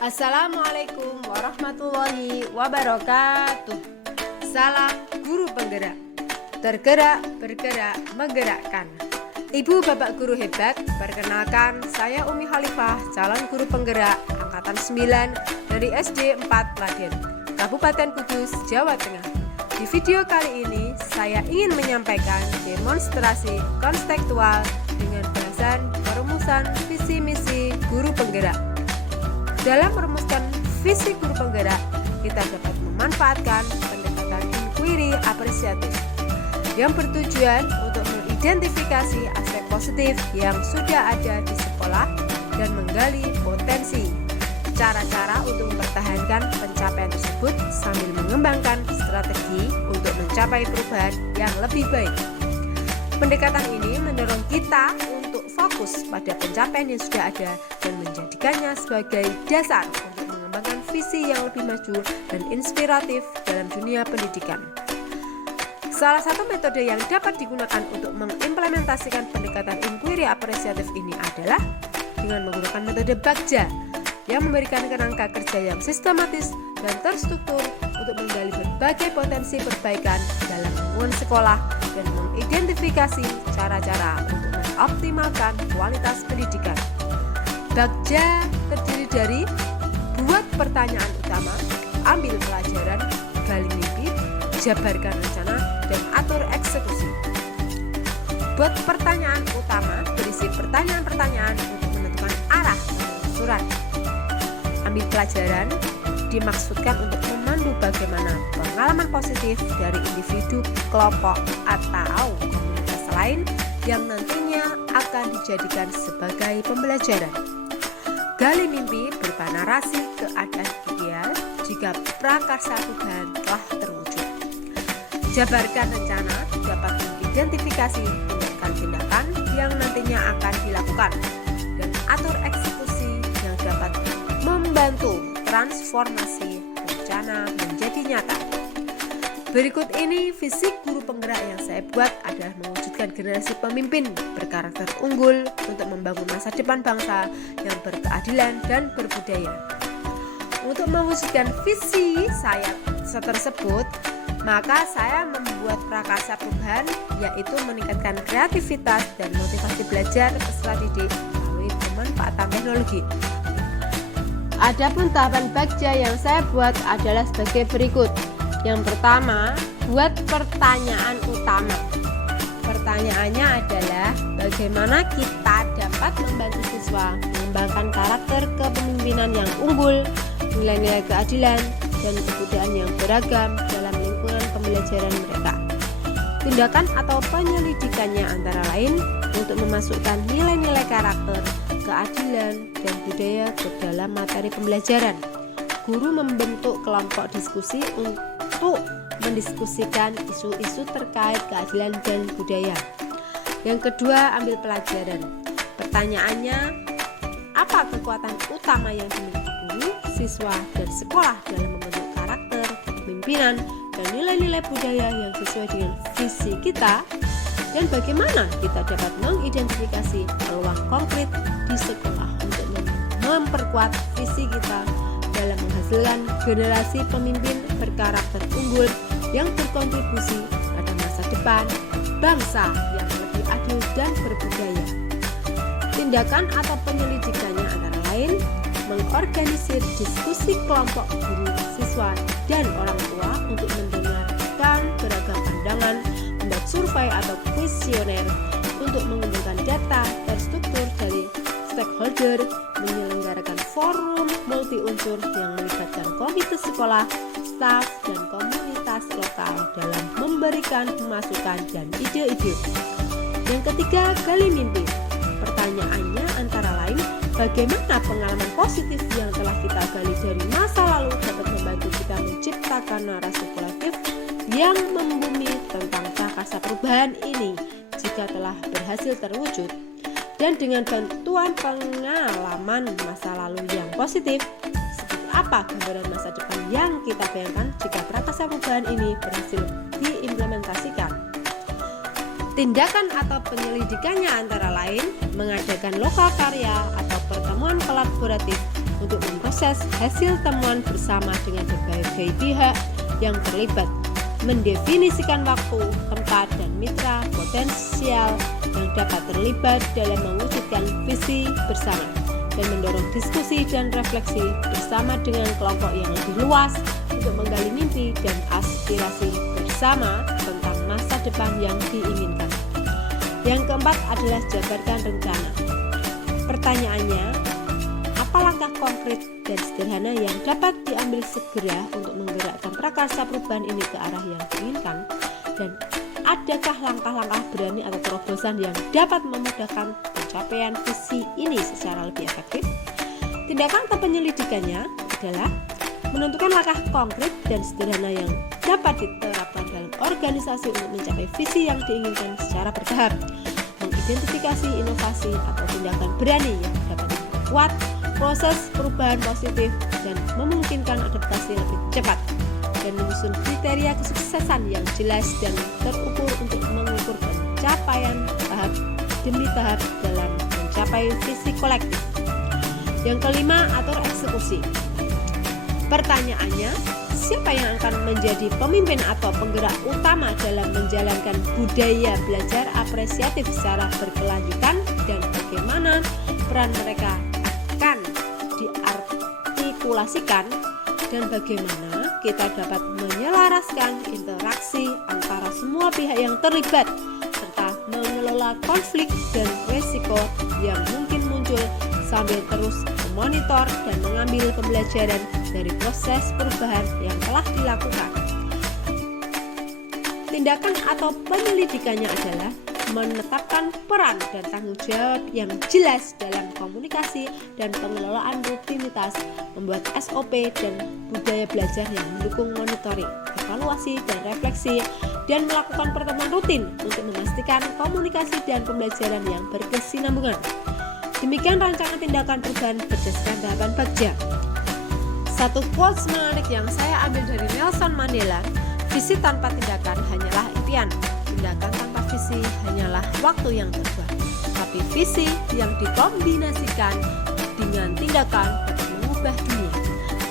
Assalamualaikum warahmatullahi wabarakatuh. Salam guru penggerak. Tergerak, bergerak, menggerakkan. Ibu bapak guru hebat, perkenalkan saya Umi Khalifah, calon guru penggerak angkatan 9 dari SD 4 Kladen, Kabupaten Kudus, Jawa Tengah. Di video kali ini saya ingin menyampaikan demonstrasi konstekstual dengan bahasan perumusan visi misi guru penggerak. Dalam merumuskan visi guru penggerak, kita dapat memanfaatkan pendekatan inquiry apresiatif yang bertujuan untuk mengidentifikasi aspek positif yang sudah ada di sekolah dan menggali potensi cara-cara untuk mempertahankan pencapaian tersebut sambil mengembangkan strategi untuk mencapai perubahan yang lebih baik. Pendekatan ini mendorong kita untuk fokus pada pencapaian yang sudah ada dan menjadikannya sebagai dasar untuk mengembangkan visi yang lebih maju dan inspiratif dalam dunia pendidikan. Salah satu metode yang dapat digunakan untuk mengimplementasikan pendekatan inquiry apresiatif ini adalah dengan menggunakan metode Bagja yang memberikan kerangka kerja yang sistematis dan terstruktur untuk menggali berbagai potensi perbaikan dalam lingkungan sekolah dan mengidentifikasi cara-cara untuk mengoptimalkan kualitas pendidikan. Bagja terdiri dari buat pertanyaan utama, ambil pelajaran, gali mimpi, jabarkan rencana, dan atur eksekusi. Buat pertanyaan utama berisi pertanyaan-pertanyaan untuk menentukan arah penelusuran. Ambil pelajaran dimaksudkan untuk memandu bagaimana pengalaman positif dari individu, kelompok, atau komunitas lain yang nantinya akan dijadikan sebagai pembelajaran. Gali mimpi berupa narasi keadaan ideal jika prakarsa perubahan telah terwujud. Jabarkan rencana dapat mengidentifikasi tindakan-tindakan yang nantinya akan dilakukan, dan atur eksekusi yang dapat membantu transformasi rencana menjadi nyata. Berikut ini visi guru penggerak yang saya buat adalah mewujudkan generasi pemimpin berkarakter unggul untuk membangun masa depan bangsa yang berkeadilan dan berbudaya. Untuk mewujudkan visi saya tersebut, maka saya membuat prakarsa perubahan, yaitu meningkatkan kreativitas dan motivasi belajar peserta didik melalui pemanfaatan teknologi. Adapun tahapan Bagja yang saya buat adalah sebagai berikut. Yang pertama, buat pertanyaan utama. Pertanyaannya adalah bagaimana kita dapat membantu siswa mengembangkan karakter kepemimpinan yang unggul, nilai-nilai keadilan, dan kebudayaan yang beragam dalam lingkungan pembelajaran mereka. Tindakan atau penyelidikannya antara lain untuk memasukkan nilai-nilai karakter, keadilan, dan budaya ke dalam materi pembelajaran. Guru membentuk kelompok diskusi untuk mendiskusikan isu-isu terkait keadilan dan budaya. Yang kedua, ambil pelajaran. Pertanyaannya, apa kekuatan utama yang dimiliki guru, siswa, dan sekolah dalam membentuk karakter, kepemimpinan, dan nilai-nilai budaya yang sesuai dengan visi kita? Dan bagaimana kita dapat mengidentifikasi peluang konkret di sekolah untuk memperkuat visi kita dalam menghasilkan generasi pemimpin berkarakter unggul yang berkontribusi pada masa depan bangsa yang lebih adil dan berbudaya. Tindakan atau penyelidikannya antara lain mengorganisir diskusi kelompok guru, siswa, dan orang tua untuk mendengarkan beragam pandangan, membuat survei atau kuesioner untuk mengumpulkan data terstruktur dari stakeholder, menyelenggarakan forum multi unsur yang melibatkan komite sekolah, staf, dan komunitas lokal dalam memberikan masukan dan ide-ide. Yang ketiga, gali mimpi. Pertanyaannya antara lain, bagaimana pengalaman positif yang telah kita gali dari masa lalu dapat membantu kita menciptakan narasi kolektif yang membumi tentang prakarsa perubahan ini jika telah berhasil terwujud. Dan dengan bantuan pengalaman masa lalu yang positif, seperti apa gambaran masa depan yang kita bayangkan jika prakarsa perubahan ini berhasil diimplementasikan. Tindakan atau penyelidikannya antara lain mengadakan lokal karya atau pertemuan kolaboratif untuk memperoleh memproses hasil temuan bersama dengan berbagai pihak yang terlibat, mendefinisikan waktu, tempat, dan mitra potensial yang dapat terlibat dalam mewujudkan visi bersama, dan mendorong diskusi dan refleksi bersama dengan kelompok yang lebih luas untuk menggali mimpi dan aspirasi bersama tentang masa depan yang diinginkan. Yang keempat adalah jabarkan rencana. Pertanyaannya, apa langkah konkret dan sederhana yang dapat diambil segera untuk menggerakkan prakarsa perubahan ini ke arah yang diinginkan? Dan adakah langkah-langkah berani atau terobosan yang dapat memudahkan pencapaian visi ini secara lebih efektif? Tindakan atau penyelidikannya adalah menentukan langkah konkret dan sederhana yang dapat diterapkan dalam organisasi untuk mencapai visi yang diinginkan secara bertahap, mengidentifikasi inovasi atau tindakan berani yang dapat memperkuat proses perubahan positif dan memungkinkan adaptasi lebih cepat, dan menyusun kriteria kesuksesan yang jelas dan terukur untuk mengukur pencapaian tahap demi tahap dalam mencapai visi kolektif. Yang kelima, atur eksekusi. Pertanyaannya, siapa yang akan menjadi pemimpin atau penggerak utama dalam menjalankan budaya belajar apresiatif secara berkelanjutan, dan bagaimana peran mereka akan diartikulasikan, dan bagaimana kita dapat menyelaraskan interaksi antara semua pihak yang terlibat serta mengelola konflik dan risiko yang mungkin muncul sambil terus memonitor dan mengambil pembelajaran dari proses perubahan yang telah dilakukan. Tindakan atau penyelidikannya adalah menetapkan peran dan tanggung jawab yang jelas dalam komunikasi dan pengelolaan rutinitas, membuat SOP dan budaya belajar yang mendukung monitoring, evaluasi, dan refleksi, dan melakukan pertemuan rutin untuk memastikan komunikasi dan pembelajaran yang berkesinambungan. Demikian rancangan tindakan perubahan berdasarkan tahapan Bagja. Satu quotes menarik yang saya ambil dari Nelson Mandela, visi tanpa tindakan hanyalah impian, tindakan tanpa visi hanyalah waktu yang terbuang, tapi visi yang dikombinasikan dengan tindakan dapat mengubah dunia.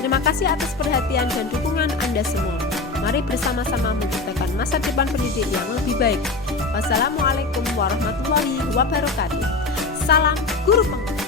Terima kasih atas perhatian dan dukungan Anda semua. Mari bersama-sama menciptakan masa depan pendidik yang lebih baik. Wassalamualaikum warahmatullahi wabarakatuh. Salam Guru Penggerak.